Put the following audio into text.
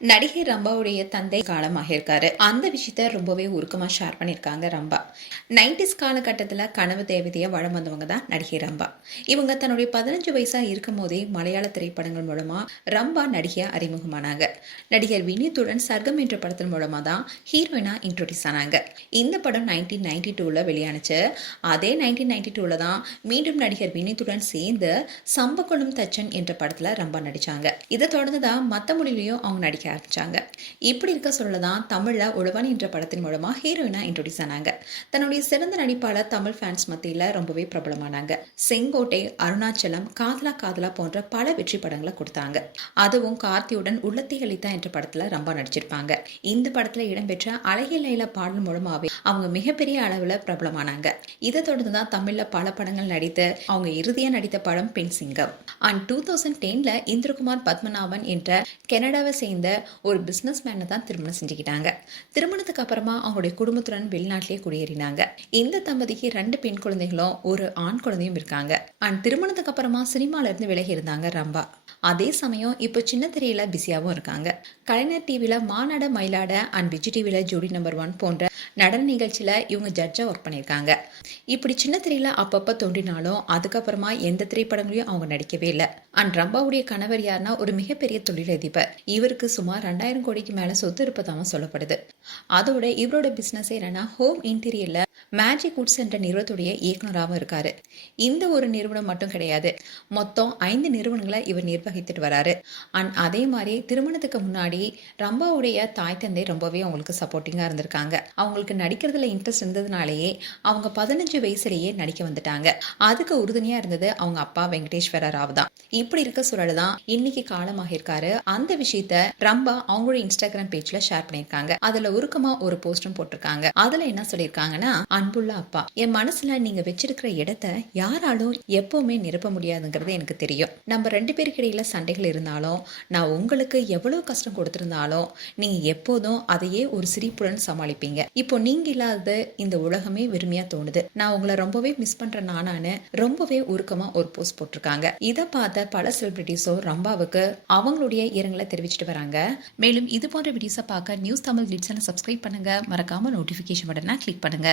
நடிகை ரம்பாவுடைய தந்தை காலமாக இருக்காரு. அந்த விஷயத்த ரொம்பவே உருக்கமா ஷேர் பண்ணியிருக்காங்க ரம்பா. 90s காலகட்டத்தில் கனவு தேவதையா வளம் வந்தவங்க தான் நடிகை ரம்பா. இவங்க தன்னுடைய 15 வயசா இருக்கும் போதே மலையாள திரைப்படங்கள் மூலமா ரம்பா நடிகையா அறிமுகமானாங்க. நடிகர் வினீத்துடன் சர்க்கம் என்ற படத்தின் மூலமா தான் ஹீரோயினா இன்ட்ரோடியூஸ் ஆனாங்க. இந்த படம் 1992 வெளியானுச்சு. அதே 1992 தான் மீண்டும் நடிகர் வினீத்துடன் சேர்ந்து சம்பக்குளம் தச்சன் என்ற படத்துல ரம்பா நடிச்சாங்க. இதை தொடர்ந்து தான் மற்ற மொழியிலையும் அவங்க நடிக்க ஆரம்பிச்சாங்க. இப்படி இருக்க சொல்லதான் தமிழ்ல உழவன் என்ற படத்தின் மூலமா ஹீரோயினா இன்ட்ரோடியூஸ் ஆனாங்க. தன்னுடைய சிறந்த நடிப்பால தமிழ் ஃபேன்ஸ் மத்தியில ரொம்பவே பிரபலமானாங்க. செங்கோட்டை, அருணாச்சலம், காதலா காதலா போன்ற பல வெற்றி படங்களை கொடுத்தாங்க. அதுவும் கார்த்தியுடன் உள்ளத்தை அளித்தா என்ற படத்துல ரம்பா நடிச்சிருப்பாங்க. இந்த படத்துல இடம்பெற்ற அழகிய லைலா பாடல் மூலமாவே அவங்க மிகப்பெரிய அளவுல பிரபலமானாங்க. இதை தொடர்ந்துதான் தமிழ்ல பல படங்கள் நடித்து அவங்க இறுதியா நடித்த படம் பெண் சிங்கம். அண்ட் 2010ல இந்திரகுமார் பத்மநாபன் என்ற கனடாவை சேர்ந்த ஒரு பிசினஸ் மேனை தான் திருமணம் செஞ்சுக்கிட்டாங்க. திருமணத்துக்கு அப்புறமா அவங்களுடைய குடும்பத்துடன் வெளிநாட்டிலேயே குடியேறினாங்க. இந்த தம்பதிக்கு 2 பெண் குழந்தைகளும் ஒரு ஆண் குழந்தையும் இருக்காங்க. அண்ட் திருமணத்துக்கு அப்புறமா சினிமால இருந்து விலகி இருந்தாங்க ரம்பா. அதே சமயம் இப்போ சின்ன திரையில பிஸியாகவும் இருக்காங்க. கலைஞர் டிவில மாநாட மயிலாட அண்ட் விஜய் டிவில ஜோடி நம்பர் 1 போன்ற நடன நிகழ்ச்சியில இவங்க ஜட்ஜா ஒர்க் பண்ணியிருக்காங்க. இப்படி சின்ன திரையில அப்பப்ப தோன்றினாலும் அதுக்கப்புறமா எந்த திரைப்படங்களையும் அவங்க நடிக்கவே இல்லை. அண்ட் ரம்பாவுடைய கணவர் யாருன்னா ஒரு மிகப்பெரிய தொழிலதிபர். இவருக்கு சுமார் 2000 கோடிக்கு மேல சொத்து இருப்பதாகவும் சொல்லப்படுது. அதோட இவரோட பிசினஸ் என்னன்னா ஹோம் இன்டீரியர்ல மேஜிக் வுட்ஸ் என்ற நிறுவனத்துடைய இயக்குநராகவும் இருக்காரு. இந்த ஒரு நிறுவனம் மட்டும் கிடையாது, மொத்தம் 5 நிறுவனங்களை இவர் நிர்வகித்துட்டு வராரு. அண்ட் அதே மாதிரி திருமணத்துக்கு முன்னாடி ரம்பாவுடைய தாய் தந்தை ரொம்பவே அவங்களுக்கு சப்போர்ட்டிங்கா இருந்திருக்காங்க. அவங்களுக்கு நடிக்கிறதுல இன்ட்ரெஸ்ட் இருந்ததுனாலேயே அவங்க 15 வயசுலேயே நடிக்க வந்துட்டாங்க. அதுக்கு உறுதுணையா இருந்தது அவங்க அப்பா வெங்கடேஸ்வர ராவ் தான். இப்படி இருக்க சூழல் தான் இன்னைக்கு காலமாக இருக்காரு. அந்த விஷயத்த ரம்பா அவங்களோட இன்ஸ்டாகிராம் பேஜ்ல ஷேர் பண்ணியிருக்காங்க. அதுல உருக்கமா ஒரு போஸ்டும் போட்டிருக்காங்க. அதுல என்ன சொல்லியிருக்காங்கன்னா, அன்புள்ள அப்பா, என் மனசுல நீங்க வச்சிருக்கிற இடத்த யாராலும் எப்பவுமே நிரப்ப முடியாதுங்கிறது எனக்கு தெரியும். நம்ம 2 பேருக்கு இடையில சண்டைகள் இருந்தாலும், நான் உங்களுக்கு எவ்வளவு கஷ்டம் கொடுத்திருந்தாலும் நீங்க எப்போதும் அதையே ஒரு சிரிப்புடன் சமாளிப்பீங்க. இப்போ நீங்க இல்லாதது இந்த உலகமே வெறுமையா தோணுது. நான் உங்களை ரொம்பவே மிஸ் பண்றேன் நானான்னு ரொம்பவே உருக்கமா ஒரு போஸ்ட் போட்டிருக்காங்க. இதை பார்த்த பல செலிபிரிட்டிஸும் ரம்பாவுக்கு அவங்களுடைய இரங்கலை தெரிவிச்சிட்டு வராங்க. மேலும் இது போன்ற வீடியோஸை பார்க்க நியூஸ் தமிழ் கிளிட்ஸ் சப்ஸ்கிரைப் பண்ணுங்க. மறக்காம நோட்டிபிகேஷன் பட்டனை கிளிக் பண்ணுங்க.